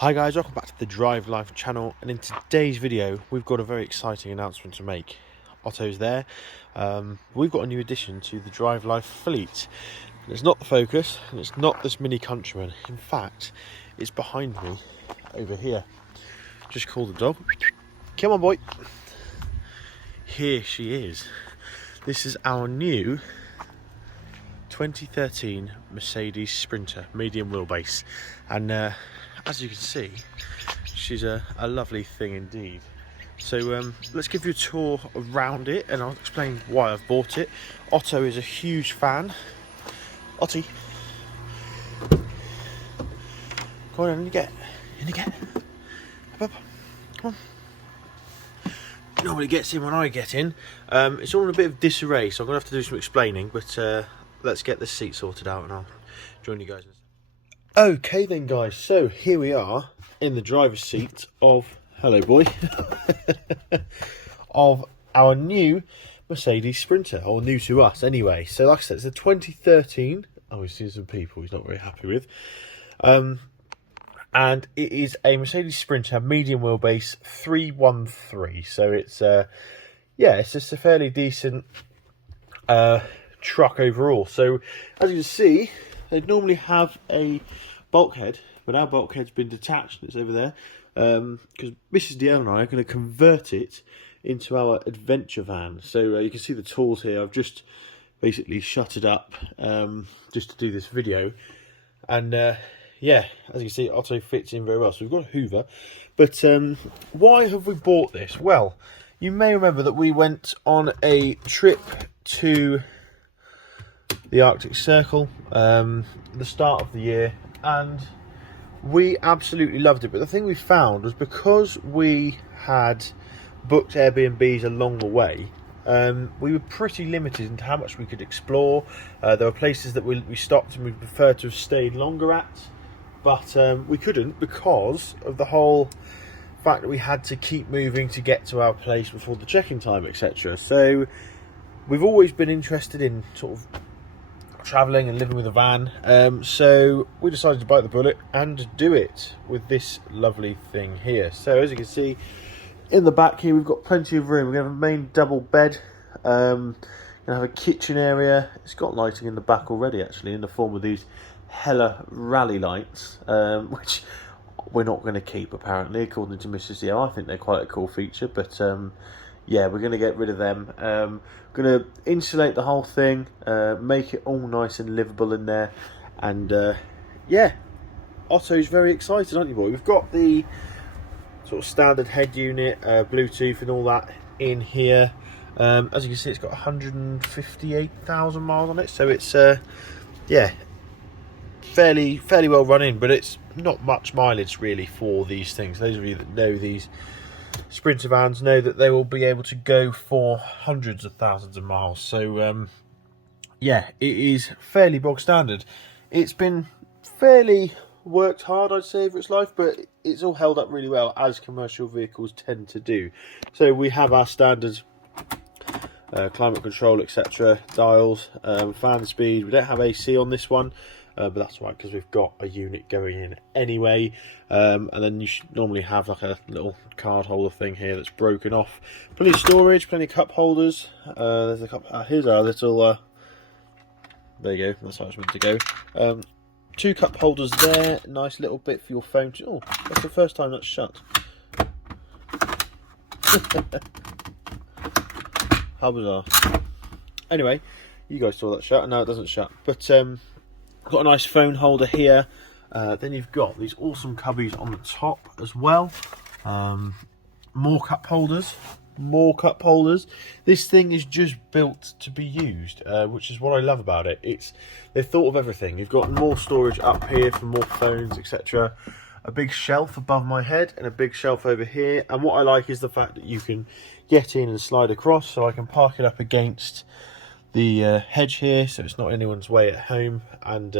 Hi guys, welcome back to the Drivelife channel, and in today's video we've got a very exciting announcement to make. Otto's there. We've got a new addition to the Drivelife fleet. And it's not the Focus, and it's not this Mini Countryman. In fact, it's behind me over here. Just call the dog. Come on, boy. Here she is. This is our new 2013 Mercedes Sprinter medium wheelbase, and as you can see, she's a lovely thing indeed. So let's give you a tour around it and I'll explain why I've bought it. Otto is a huge fan. Otty, come on, in you get. Up, up. Come on. Nobody gets in when I get in. It's all in a bit of disarray, so I'm going to have to do some explaining, but let's get this seat sorted out and I'll join you guys. Okay then guys, so here we are in the driver's seat of, hello boy, of our new Mercedes Sprinter, or new to us anyway. So like I said, it's a 2013, oh we've seen some people he's not very happy with, and it is a Mercedes Sprinter medium wheelbase 313, so it's yeah, it's just a fairly decent truck overall. So as you can see, they'd normally have a bulkhead, but our bulkhead's been detached. It's over there because Mrs. DL and I are going to convert it into our adventure van. So you can see the tools here. I've just basically shut it up just to do this video, and yeah, as you can see, Otto fits in very well. So we've got a Hoover, but why have we bought this? Well, you may remember that we went on a trip to the Arctic Circle the start of the year, and we absolutely loved it. But the thing we found was, because we had booked Airbnbs along the way, we were pretty limited into how much we could explore. There were places that we stopped and we preferred to have stayed longer at, but we couldn't because of the whole fact that we had to keep moving to get to our place before the check-in time, etc. So we've always been interested in sort of travelling and living with a van, so we decided to bite the bullet and do it with this lovely thing here. So as you can see, in the back here we've got plenty of room. We're going to have a main double bed, going to have a kitchen area. It's got lighting in the back already, actually, in the form of these Hella rally lights, which we're not going to keep apparently, according to Mrs. DL. I think they're quite a cool feature, but yeah, we're going to get rid of them. Going to insulate the whole thing, make it all nice and livable in there, and yeah, Otto's very excited, aren't you, boy? We've got the sort of standard head unit, Bluetooth and all that in here. As you can see, it's got 158,000 miles on it, so it's yeah, fairly well run in, but it's not much mileage really for these things. Those of you that know these Sprinter vans know that they will be able to go for hundreds of thousands of miles. So yeah, it is fairly bog standard. It's been fairly worked hard, I'd say, over its life, but it's all held up really well, as commercial vehicles tend to do. So we have our standard climate control, etc., dials, fan speed. We don't have AC on this one, but that's right, because we've got a unit going in anyway. And then you should normally have like a little card holder thing here that's broken off. Plenty of storage, plenty of cup holders. There's a cup. Here's our little. There you go. That's how it's meant to go. 2 cup holders there. Nice little bit for your phone. Oh, that's the first time that's shut. How bizarre. Anyway, you guys saw that shut, and now it doesn't shut. But got a nice phone holder here. Then you've got these awesome cubbies on the top as well. More cup holders. This thing is just built to be used, which is what I love about it. They've thought of everything. You've got more storage up here for more phones, etc. A big shelf above my head and a big shelf over here. And what I like is the fact that you can get in and slide across, so I can park it up against the hedge here, so it's not anyone's way at home, and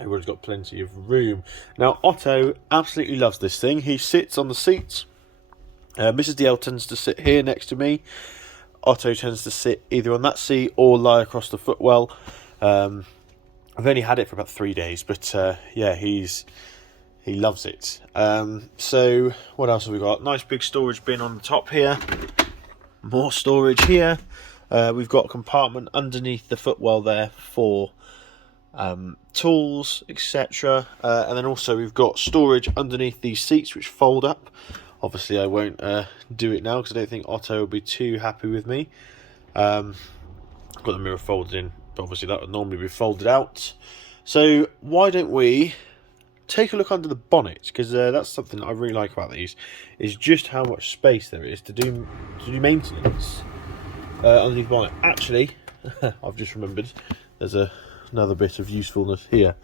everyone's got plenty of room. Now Otto absolutely loves this thing. He sits on the seats. Mrs. DL tends to sit here next to me. Otto tends to sit either on that seat or lie across the footwell. I've only had it for about 3 days, but yeah, he's He loves it. So what else have we got? Nice big storage bin on the top here. More storage here. We've got a compartment underneath the footwell there for tools, etc. And then also we've got storage underneath these seats which fold up. Obviously I won't do it now because I don't think Otto will be too happy with me. Got the mirror folded in, but obviously that would normally be folded out. So why don't we take a look under the bonnet, because that's something that I really like about these, is just how much space there is to do maintenance underneath the bonnet. Actually, I've just remembered there's another bit of usefulness here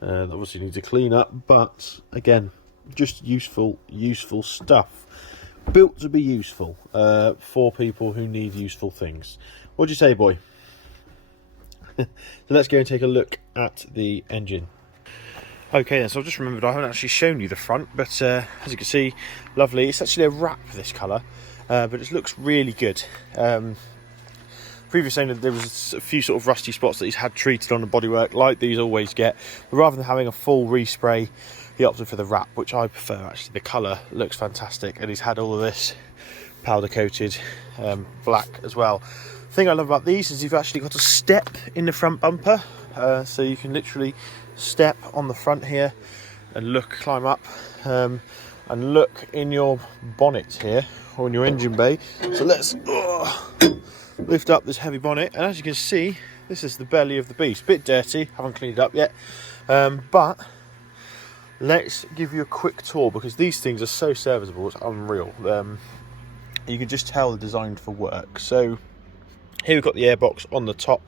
that obviously needs to clean up, but again, just useful stuff, built to be useful for people who need useful things. What do you say, boy? So let's go and take a look at the engine. Okay then, so I've just remembered I haven't actually shown you the front, but as you can see, lovely. It's actually a wrap this colour, but it looks really good. Previous owner, there was a few sort of rusty spots that he's had treated on the bodywork, like these always get, but rather than having a full respray, he opted for the wrap, which I prefer actually. The colour looks fantastic, and he's had all of this powder coated black as well. The thing I love about these is you've actually got a step in the front bumper, so you can literally step on the front here and climb up and look in your bonnet here, or in your engine bay. So let's lift up this heavy bonnet, and as you can see, this is the belly of the beast. Bit dirty, haven't cleaned it up yet, but let's give you a quick tour, because these things are so serviceable, it's unreal. You can just tell they're designed for work. So here we've got the airbox on the top.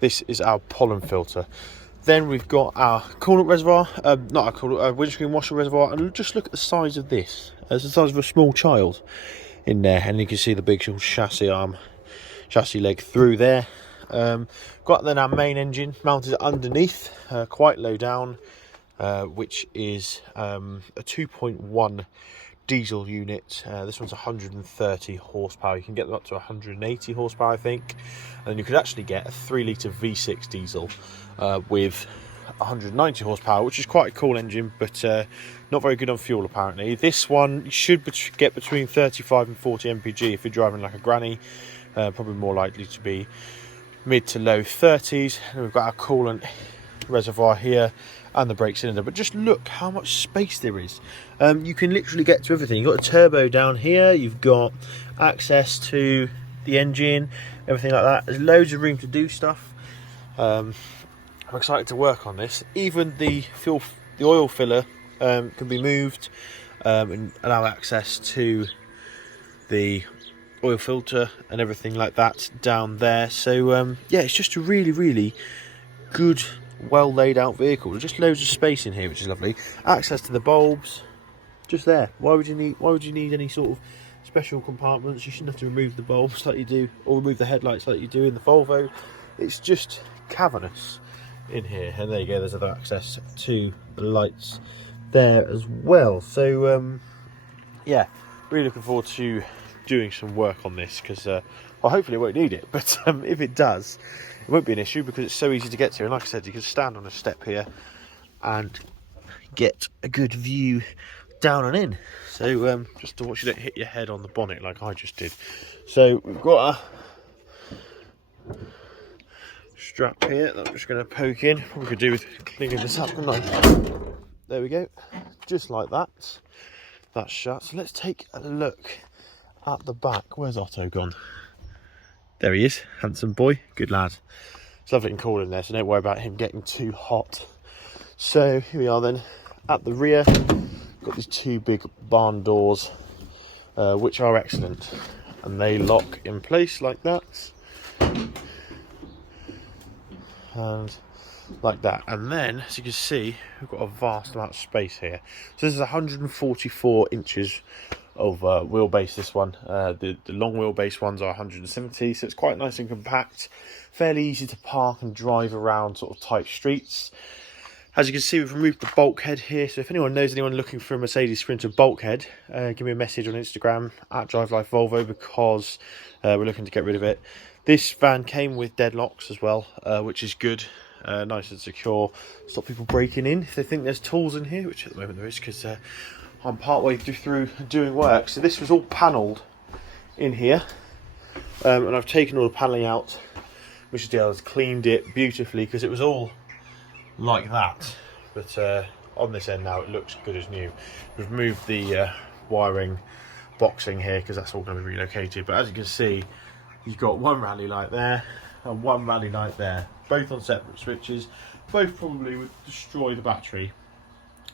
This is our pollen filter. Then we've got our coolant reservoir, not our coolant, windscreen washer reservoir, and just look at the size of this. It's the size of a small child in there, and you can see the big chassis leg through there. Got then our main engine mounted underneath, quite low down, which is a 2.1 diesel unit. This one's 130 horsepower. You can get them up to 180 horsepower, I think, and then you could actually get a 3 litre V6 diesel with 190 horsepower, which is quite a cool engine, but not very good on fuel apparently. This one should get between 35 and 40 mpg if you're driving like a granny, probably more likely to be mid to low 30s. And we've got our coolant reservoir here and the brake cylinder, but just look how much space there is. You can literally get to everything. You've got a turbo down here, you've got access to the engine, everything like that. There's loads of room to do stuff. I'm excited to work on this. Even the oil filler can be moved and allow access to the oil filter and everything like that down there. So yeah, it's just a really good, well laid out vehicle. There's just loads of space in here, which is lovely. Access to the bulbs just there. Why would you need any sort of special compartments? You shouldn't have to remove the bulbs like you do, or remove the headlights like you do in the Volvo. It's just cavernous in here. And there you go, there's other access to the lights there as well. So yeah, really looking forward to doing some work on this, because well, hopefully it won't need it, but if it does, it won't be an issue, because it's so easy to get to. And like I said, you can stand on a step here and get a good view down and in. So just to watch you don't hit your head on the bonnet like I just did. So we've got a strap here that I'm just going to poke in. What we could do with cleaning this up, couldn't I? There we go, just like that. That's shut. So let's take a look at the back. Where's Otto gone? There he is, handsome boy, good lad. It's lovely and cool in there, so don't worry about him getting too hot. So here we are then at the rear. Got these two big barn doors, which are excellent, and they lock in place like that, and like that. And then, as you can see, we've got a vast amount of space here. So this is 144 inches of wheelbase, this one. The long wheelbase ones are 170, so it's quite nice and compact, fairly easy to park and drive around sort of tight streets. As you can see, we've removed the bulkhead here, so if anyone knows anyone looking for a Mercedes Sprinter bulkhead, give me a message on Instagram at Drivelife Volvo, because we're looking to get rid of it. This van came with deadlocks as well, which is good. nice and secure. Stop people breaking in if they think there's tools in here, which at the moment there is, because I'm partway through doing work. So this was all panelled in here, and I've taken all the panelling out. Mrs. Dale has cleaned it beautifully because it was all like that, but on this end now it looks good as new. We've moved the wiring boxing here because that's all going to be relocated, but as you can see, you've got one rally light there and one rally light there, both on separate switches. Both probably would destroy the battery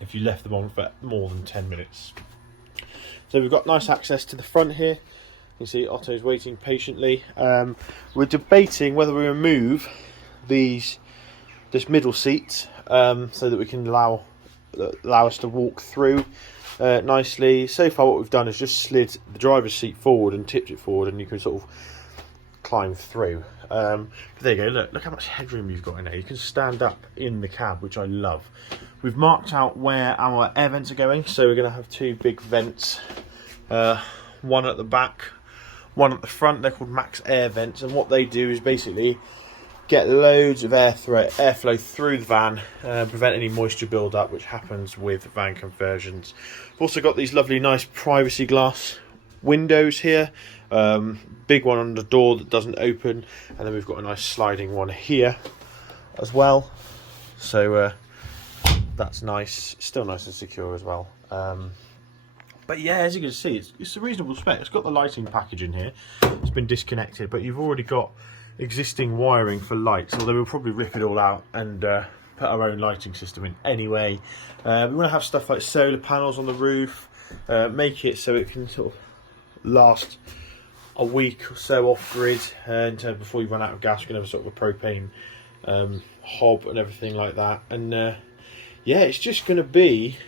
if you left them on for more than 10 minutes. So we've got nice access to the front here. You see Otto's waiting patiently. We're debating whether we remove this middle seat so that we can allow us to walk through nicely. So far what we've done is just slid the driver's seat forward and tipped it forward, and you can sort of climb through. But there you go, look how much headroom you've got in there. You can stand up in the cab, which I love. We've marked out where our air vents are going, so we're going to have two big vents, one at the back, one at the front. They're called max air vents, and what they do is basically get loads of airflow through the van, prevent any moisture build up, which happens with van conversions. We've also got these lovely nice privacy glass windows here, big one on the door that doesn't open, and then we've got a nice sliding one here as well, so that's nice, still nice and secure as well. But yeah, as you can see, it's a reasonable spec. It's got the lighting package in here. It's been disconnected, but you've already got existing wiring for lights, although we'll probably rip it all out and put our own lighting system in anyway. We want to have stuff like solar panels on the roof, make it so it can sort of last a week or so off grid in terms before you run out of gas. We're going to have sort of a propane hob and everything like that, and yeah, it's just going to be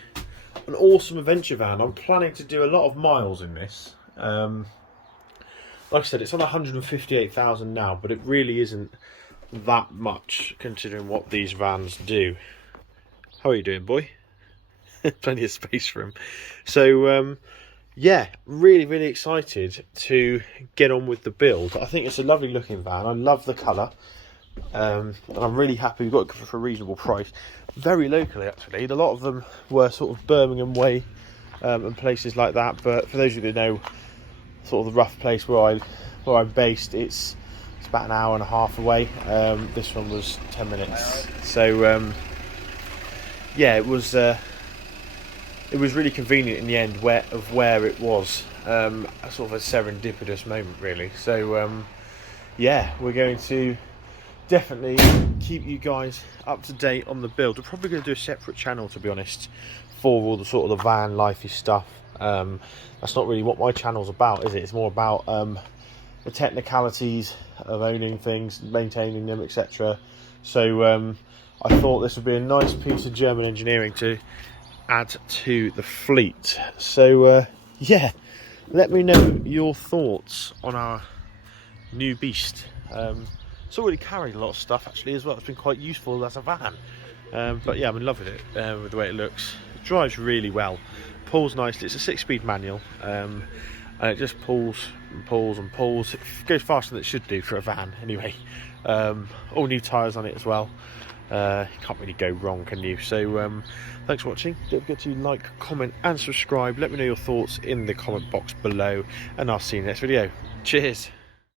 an awesome adventure van. I'm planning to do a lot of miles in this. Like I said, it's on 158,000 now, but it really isn't that much considering what these vans do. How are you doing, boy? Plenty of space for him. So yeah, really excited to get on with the build. I think it's a lovely looking van. I love the colour, and I'm really happy we've got it for a reasonable price. Very locally, actually. A lot of them were sort of Birmingham way and places like that, but for those of you that know sort of the rough place where I'm based, it's about an hour and a half away. This one was 10 minutes, so yeah, it was really convenient in the end where it was. A sort of a serendipitous moment, really. So yeah, we're going to definitely keep you guys up to date on the build. We're probably going to do a separate channel, to be honest, for all the sort of the van lifey stuff. That's not really what my channel's about, is it? It's more about the technicalities of owning things, maintaining them, etc. So I thought this would be a nice piece of German engineering to add to the fleet. So yeah, let me know your thoughts on our new beast. It's already carried a lot of stuff actually as well. It's been quite useful as a van, but yeah, I'm in love with it, with the way it looks. It drives really well, pulls nicely. It's a 6-speed manual, and it just pulls and pulls and pulls. It goes faster than it should do for a van anyway. All new tyres on it as well. You can't really go wrong, can you? So thanks for watching. Don't forget to like, comment and subscribe. Let me know your thoughts in the comment box below, and I'll see you in the next video. Cheers.